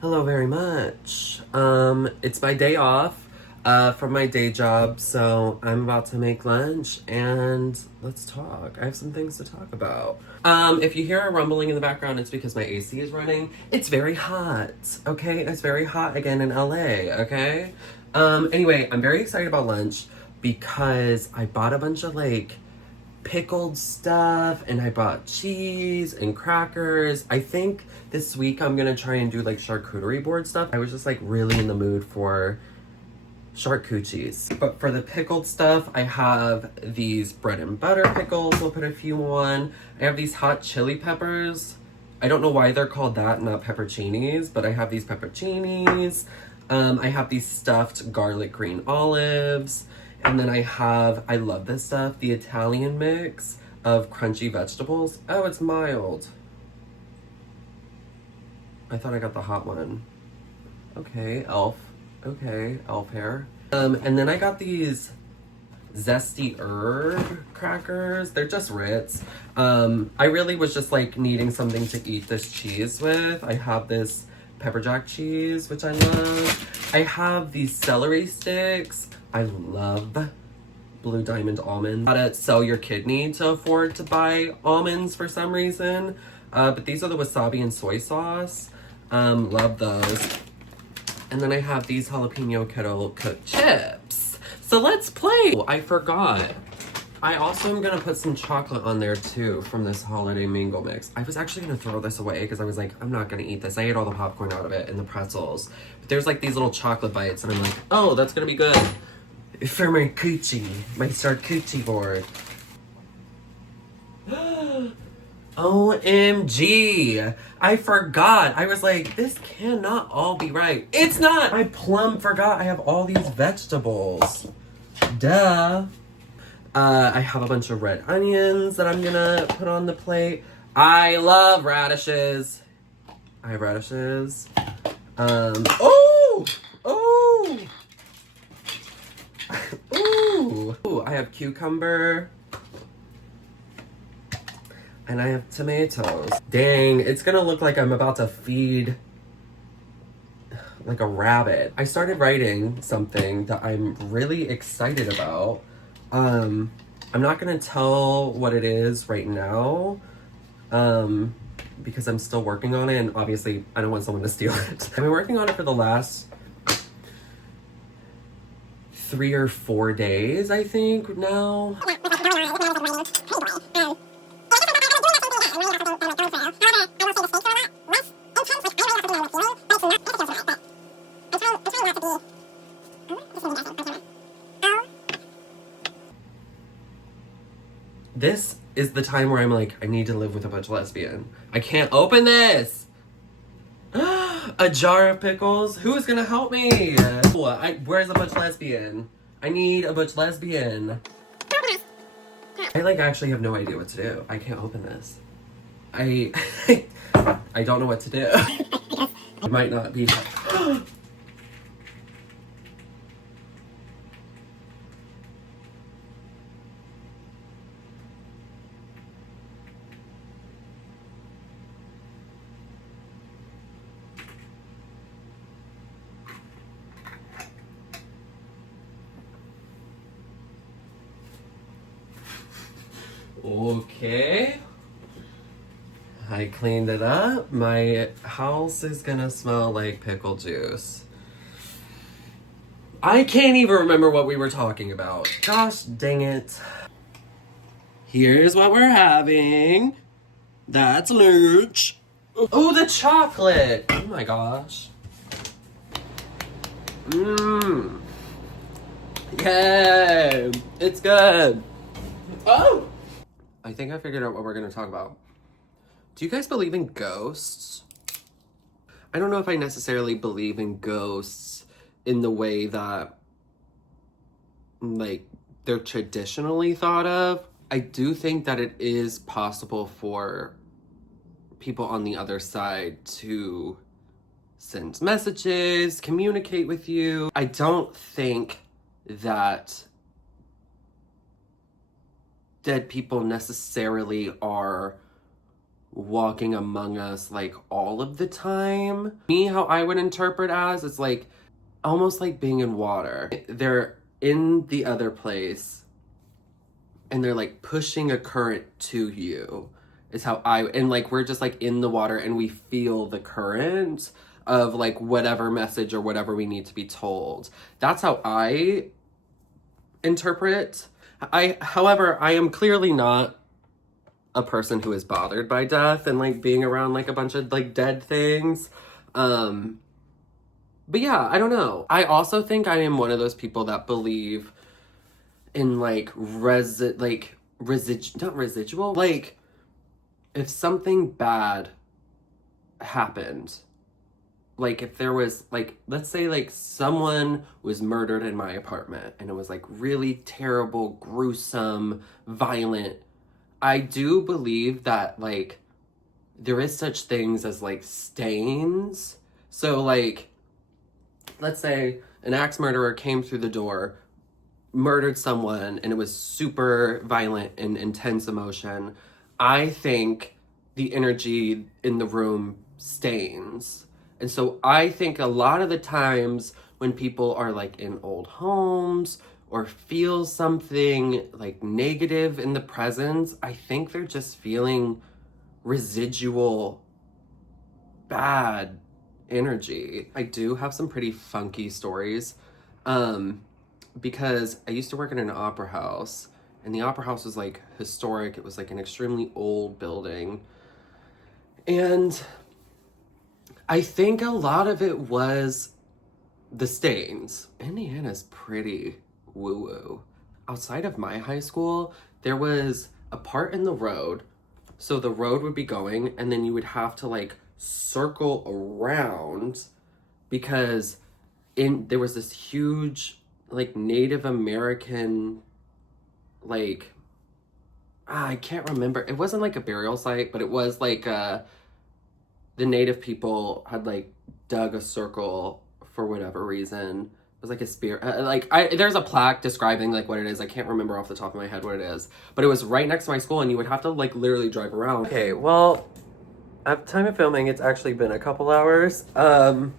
Hello very much. It's my day off from my day job, so I'm about to make lunch and let's talk. I have some things to talk about. If you hear a rumbling in the background, it's because my AC is running. It's very hot, okay? It's very hot again in LA, okay? Anyway, I'm very excited about lunch because I bought a bunch of pickled stuff and I bought cheese and crackers. I think this week I'm gonna try and do charcuterie board stuff. I was just really in the mood for charcuteries. But for the pickled stuff, I have these bread and butter pickles. We'll put a few on. I have these hot chili peppers. I don't know why they're called that, not pepperoncinis, but I have these pepperoncinis. I have these stuffed garlic green olives. And then I love this stuff, the Italian mix of crunchy vegetables. Oh, it's mild. I thought I got the hot one. Okay, elf. Okay, elf hair. And then I got these zesty herb crackers. They're just Ritz. I really was just needing something to eat this cheese with. I have this pepper jack cheese, which I love. I have these celery sticks. I love Blue Diamond almonds. Gotta sell your kidney to afford to buy almonds for some reason. But these are the wasabi and soy sauce. Love those. And then I have these jalapeno kettle cooked chips. So let's play. Oh, I forgot. I also am gonna put some chocolate on there too from this holiday mango mix. I was actually gonna throw this away because I was like, I'm not gonna eat this. I ate all the popcorn out of it and the pretzels. But there's these little chocolate bites and I'm like, oh, that's gonna be good for my coochie, my charcuterie board. OMG. I forgot. I was like, this cannot all be right. It's not. I plumb forgot I have all these vegetables. Duh. I have a bunch of red onions that I'm gonna put on the plate. I love radishes. I have radishes. Oh! Oh! Ooh, I have cucumber. And I have tomatoes. Dang, it's gonna look like I'm about to feed a rabbit. I started writing something that I'm really excited about. I'm not gonna tell what it is right now, because I'm still working on it, and obviously I don't want someone to steal it. I've been working on it for the last 3 or 4 days, I think, now. This is the time where I'm like, I need to live with a butch lesbian. I can't open this! A jar of pickles? Who is gonna help me? Where's a butch lesbian? I need a butch lesbian. I actually have no idea what to do. I can't open this. I don't know what to do. It might not be. Okay. I cleaned it up. My house is gonna smell like pickle juice. I can't even remember what we were talking about. Gosh dang it. Here's what we're having. That's lunch. Oh, the chocolate. Oh my gosh. Mmm. Yay. It's good. Oh! I think I figured out what we're gonna talk about. Do you guys believe in ghosts? I don't know if I necessarily believe in ghosts in the way that, they're traditionally thought of. I do think that it is possible for people on the other side to send messages, communicate with you. I don't think that dead people necessarily are walking among us like all of the time. Me, how I would interpret as, it's like almost like being in water. They're in the other place and they're like pushing a current to you is how and like we're just like in the water and we feel the current of like whatever message or whatever we need to be told. That's how I interpret. However, I am clearly not a person who is bothered by death and like being around like a bunch of like dead things. But yeah, I don't know. I also think I am one of those people that believe in like not residual. Like if something bad happened, like if there was like, let's say like someone was murdered in my apartment and it was like really terrible, gruesome, violent. I do believe that like there is such things as like stains. So like, let's say an axe murderer came through the door, murdered someone, and it was super violent and intense emotion. I think the energy in the room stains. And so I think a lot of the times when people are like in old homes or feel something like negative in the presence, I think they're just feeling residual bad energy. I do have some pretty funky stories because I used to work in an opera house, and the opera house was like historic. It was like an extremely old building. And I think a lot of it was the stains. Indiana's pretty woo-woo. Outside of my high school, there was a part in the road. So the road would be going, and then you would have to like circle around because there was this huge like Native American like I can't remember. It wasn't like a burial site, but it was like the Native people had like dug a circle for whatever reason. It was like a spear. There's a plaque describing like what it is. I can't remember off the top of my head what it is, but it was right next to my school, and you would have to like literally drive around. Okay, well, at the time of filming, it's actually been a couple hours. I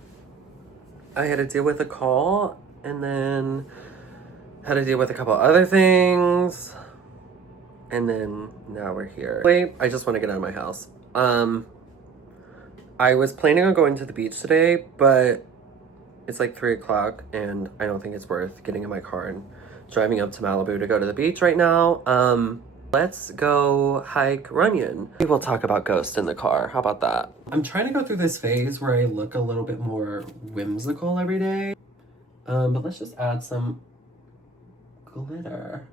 had to deal with a call, and then had to deal with a couple other things, and then now we're here. Wait, I just want to get out of my house. I was planning on going to the beach today, but it's like 3 o'clock and I don't think it's worth getting in my car and driving up to Malibu to go to the beach right now. Let's go hike Runyon. We will talk about ghosts in the car. How about that? I'm trying to go through this phase where I look a little bit more whimsical every day. But let's just add some glitter.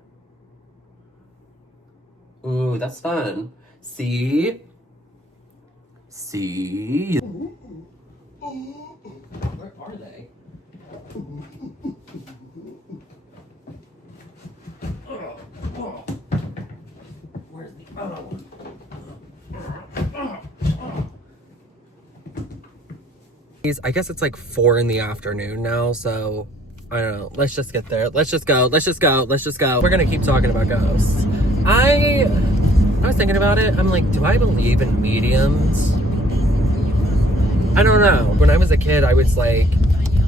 Ooh, that's fun. See? Where are they? Where's the other one? I guess it's like 4 in the afternoon now, so I don't know. Let's just get there. Let's just go. We're gonna keep talking about ghosts. I was thinking about it. I'm like, do I believe in mediums? I don't know. When I was a kid, I was like,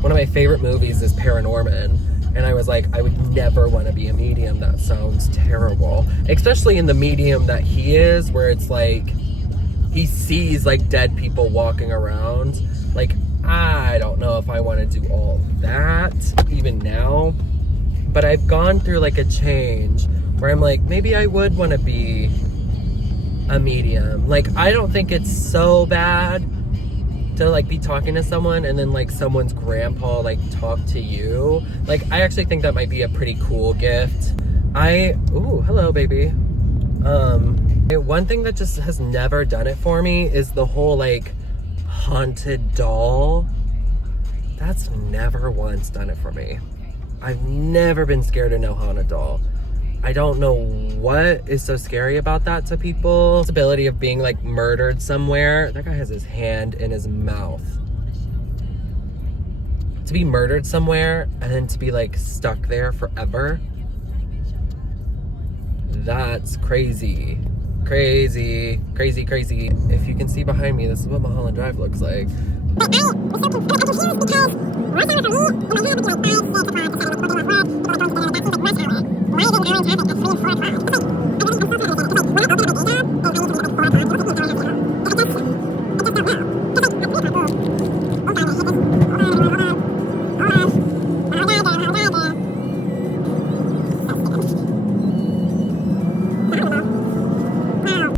one of my favorite movies is Paranorman. And I was like, I would never want to be a medium. That sounds terrible. Especially in the medium that he is, where it's like, he sees like dead people walking around. Like, I don't know if I want to do all that, even now. But I've gone through like a change where I'm like, maybe I would want to be a medium. Like, I don't think it's so bad to like be talking to someone and then like someone's grandpa like talk to you. Like, I actually think that might be a pretty cool gift. Ooh, hello baby. One thing that just has never done it for me is the whole like haunted doll. That's never once done it for me. I've never been scared of no haunted doll. I don't know what is so scary about that to people. The possibility of being like murdered somewhere. That guy has his hand in his mouth. To be murdered somewhere and then to be like stuck there forever. That's crazy. Crazy, crazy, crazy. If you can see behind me, this is what Mulholland Drive looks like.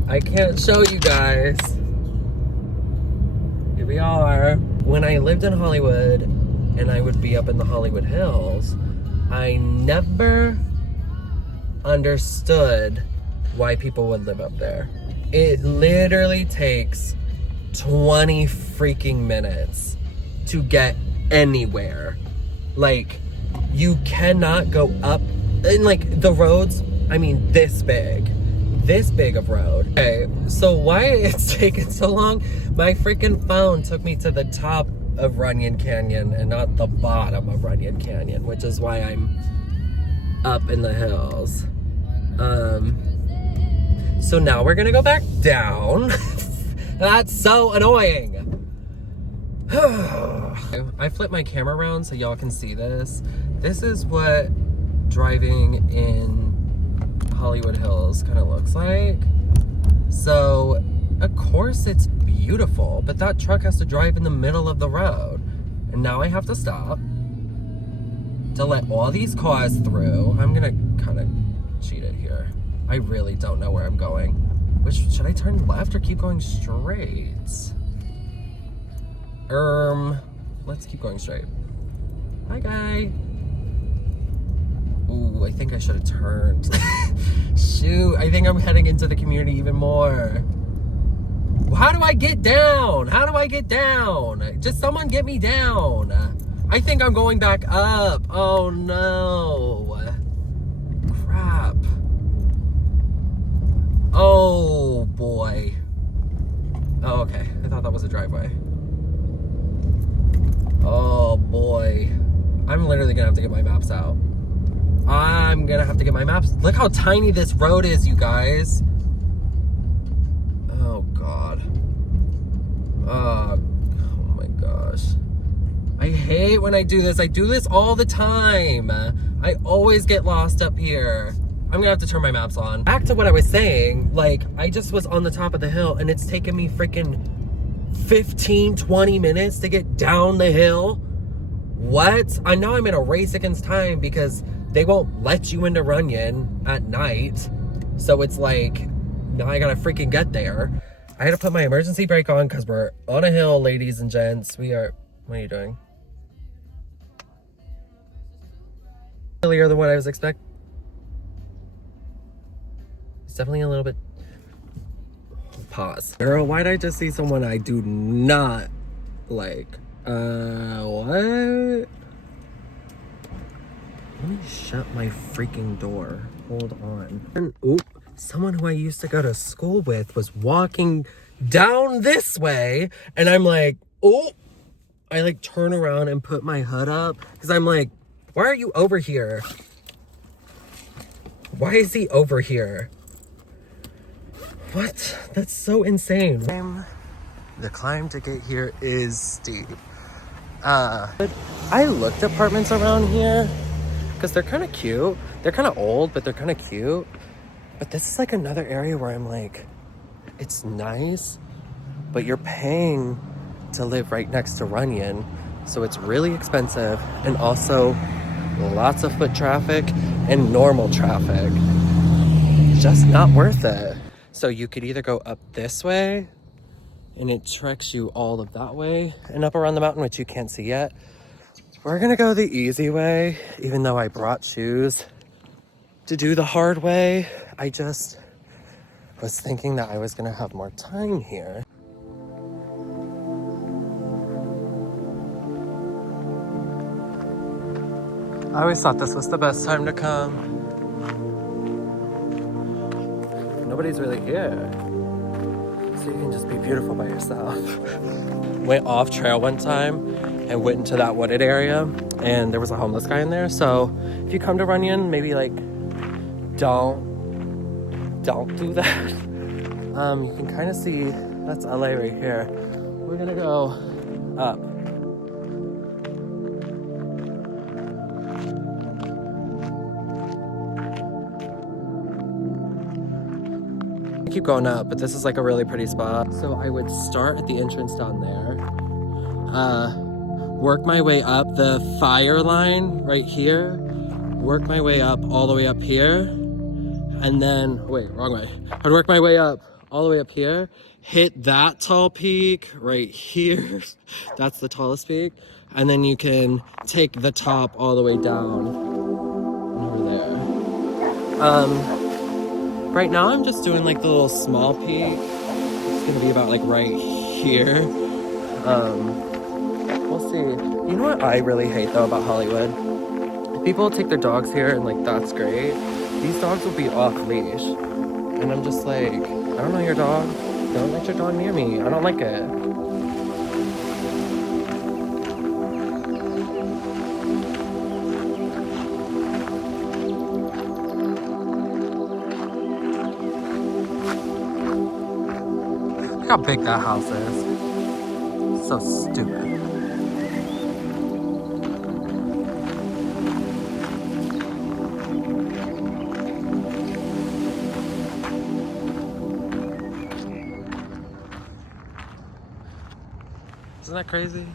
I can't show you guys. Here we are. When I lived in Hollywood and I would be up in the Hollywood Hills, I never understood why people would live up there. It literally takes 20 freaking minutes to get anywhere. Like, you cannot go up, and like the roads, I mean, this big of road. Okay, so why it's taking so long? My freaking phone took me to the top of Runyon Canyon and not the bottom of Runyon Canyon, which is why I'm up in the hills. So now we're gonna go back down. That's so annoying. I flipped my camera around so y'all can see this. This is what driving in Hollywood Hills kind of looks like. So of course it's beautiful, but that truck has to drive in the middle of the road, and now I have to stop to let all these cars through. I'm gonna kind of cheat it here. I really don't know where I'm going. Should I turn left or keep going straight? Let's keep going straight. Hi, guy. Ooh, I think I should have turned. Shoot, I think I'm heading into the community even more. How do I get down? How do I get down? Just someone get me down. I think I'm going back up. Oh no. Crap. Oh boy. Oh, okay. I thought that was a driveway. Oh boy. I'm literally gonna have to get my maps out. I'm gonna have to get my maps. Look how tiny this road is, you guys. Oh god. Oh my gosh. I hate when I do this. I do this all the time. I always get lost up here. I'm gonna have to turn my maps on. Back to what I was saying, like, I just was on the top of the hill and it's taken me freaking 15, 20 minutes to get down the hill. What? I know I'm in a race against time because they won't let you into Runyon at night. So it's like, now I gotta freaking get there. I had to put my emergency brake on because we're on a hill, ladies and gents. We are, what are you doing? Earlier than what I was expecting. It's definitely a little bit, pause. Girl, why did I just see someone I do not like? What? Let me shut my freaking door. Hold on. And, oop, someone who I used to go to school with was walking down this way, and I'm like, oh, I like turn around and put my hood up because I'm like, why are you over here? Why is he over here? What? That's so insane. The climb to get here is steep. But I looked at apartments around here because they're kind of cute. They're kind of old, but they're kind of cute. But this is like another area where I'm like, it's nice, but you're paying to live right next to Runyon. So it's really expensive, and also lots of foot traffic and normal traffic. Just not worth it. So you could either go up this way and it treks you all of that way and up around the mountain, which you can't see yet. We're gonna go the easy way, even though I brought shoes to do the hard way. I just was thinking that I was gonna have more time here. I always thought this was the best time to come. Nobody's really here. So you can just be beautiful by yourself. Went off trail one time and went into that wooded area, and there was a homeless guy in there. So if you come to Runyon, maybe like don't do that. You can kind of see, that's LA right here. We're gonna go up. Keep going up, but this is like a really pretty spot. So I would start at the entrance down there, work my way up the fire line right here, work my way up all the way up here, and then, wait, wrong way. I'd work my way up all the way up here, hit that tall peak right here. That's the tallest peak. And then you can take the top all the way down over there. Right now I'm just doing like the little small peak. It's gonna be about like right here. We'll see. You know what I really hate though about Hollywood? People take their dogs here and like that's great. These dogs will be off leash. And I'm just like, I don't know your dog. Don't let your dog near me. I don't like it. Look how big that house is. So stupid. Isn't that crazy?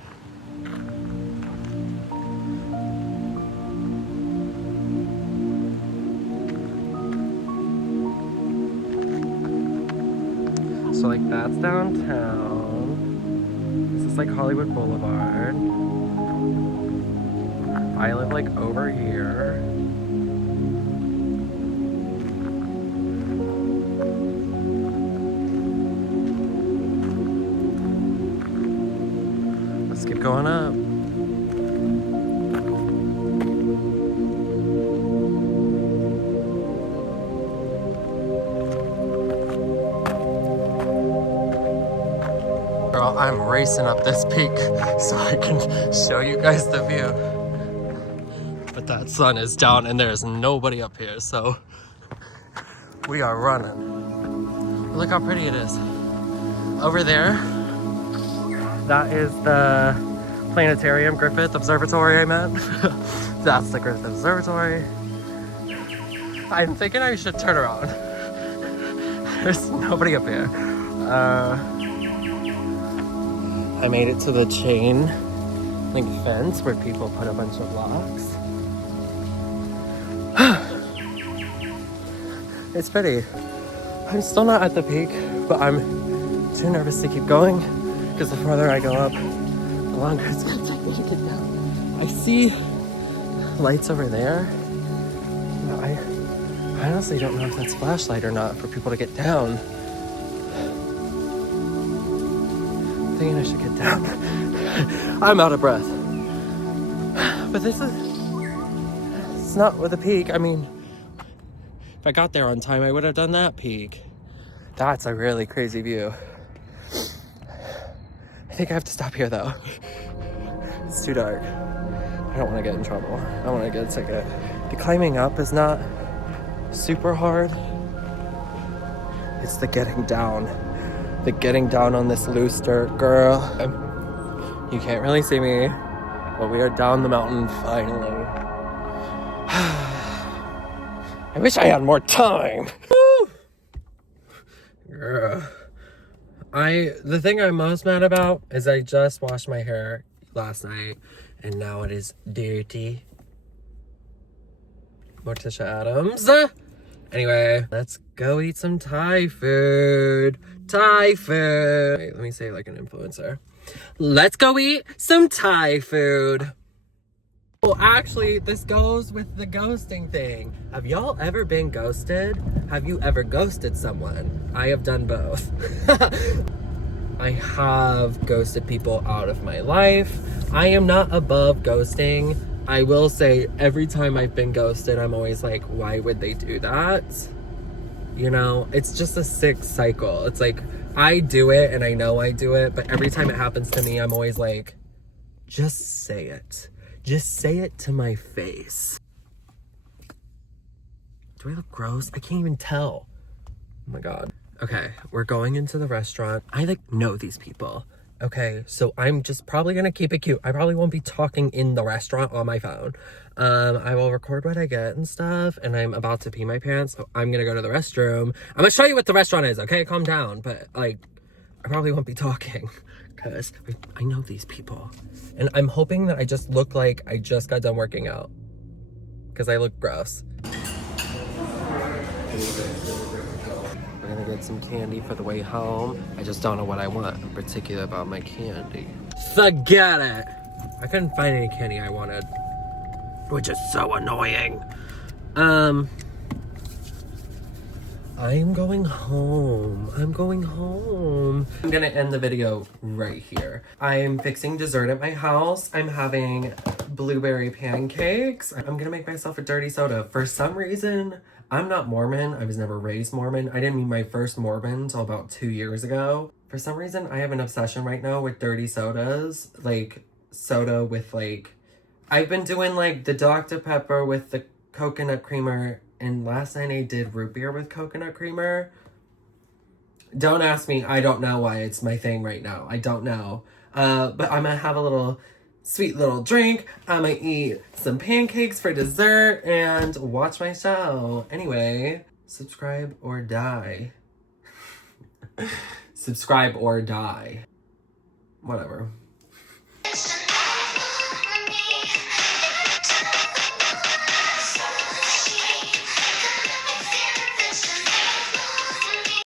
So like that's downtown. This is like Hollywood Boulevard. I live like over here. Let's keep going up. Girl, I'm racing up this peak so I can show you guys the view. But that sun is down and there's nobody up here, so we are running. Look how pretty it is. Over there, that is the planetarium, Griffith Observatory I meant. That's the Griffith Observatory. I'm thinking I should turn around. There's nobody up here. I made it to the chain link fence where people put a bunch of locks. It's pretty. I'm still not at the peak, but I'm too nervous to keep going because the further I go up, the longer it's gonna take me to get down. I see lights over there. No, I honestly don't know if that's flashlight or not for people to get down. I'm thinking I should get down. I'm out of breath. But this is, it's not with a peak. I mean, if I got there on time, I would have done that peak. That's a really crazy view. I think I have to stop here though. It's too dark. I don't want to get in trouble. I don't want to get a ticket. The climbing up is not super hard. It's the getting down. The getting down on this loose dirt, girl. You can't really see me, but we are down the mountain finally. I wish I had more time. Woo! Girl. The thing I'm most mad about is I just washed my hair last night and now it is dirty. Morticia Adams. Anyway, let's go eat some Thai food. Thai food. Wait, let me say it like an influencer. Let's go eat some Thai food. Well, actually, this goes with the ghosting thing. Have y'all ever been ghosted? Have you ever ghosted someone? I have done both. I have ghosted people out of my life. I am not above ghosting. I will say every time I've been ghosted, I'm always like, why would they do that? You know, it's just a sick cycle. It's like, I do it and I know I do it, but every time it happens to me, I'm always like, just say it. Just say it to my face. Do I look gross? I can't even tell. Oh my God. Okay, we're going into the restaurant. I like know these people. Okay, so I'm just probably gonna keep it cute. I probably won't be talking in the restaurant on my phone. I will record what I get and stuff, and I'm about to pee my pants, so I'm gonna go to the restroom. I'm gonna show you what the restaurant is, okay? Calm down, but like, I probably won't be talking because I know these people. And I'm hoping that I just look like I just got done working out because I look gross. We're gonna get some candy for the way home. I just don't know what I want in particular about my candy. Forget it! I couldn't find any candy I wanted, which is so annoying. I'm going home. I'm going home. I'm gonna end the video right here. I'm fixing dessert at my house. I'm having blueberry pancakes. I'm gonna make myself a dirty soda. For some reason, I'm not Mormon. I was never raised Mormon. I didn't meet my first Mormon until about 2 years ago. For some reason, I have an obsession right now with dirty sodas. Like, soda with like... I've been doing like the Dr. Pepper with the coconut creamer, and last night I did root beer with coconut creamer. Don't ask me. I don't know why it's my thing right now. I don't know. But I'm gonna have a little sweet little drink. I'm gonna eat some pancakes for dessert and watch my show. Anyway, subscribe or die. Subscribe or die. Whatever.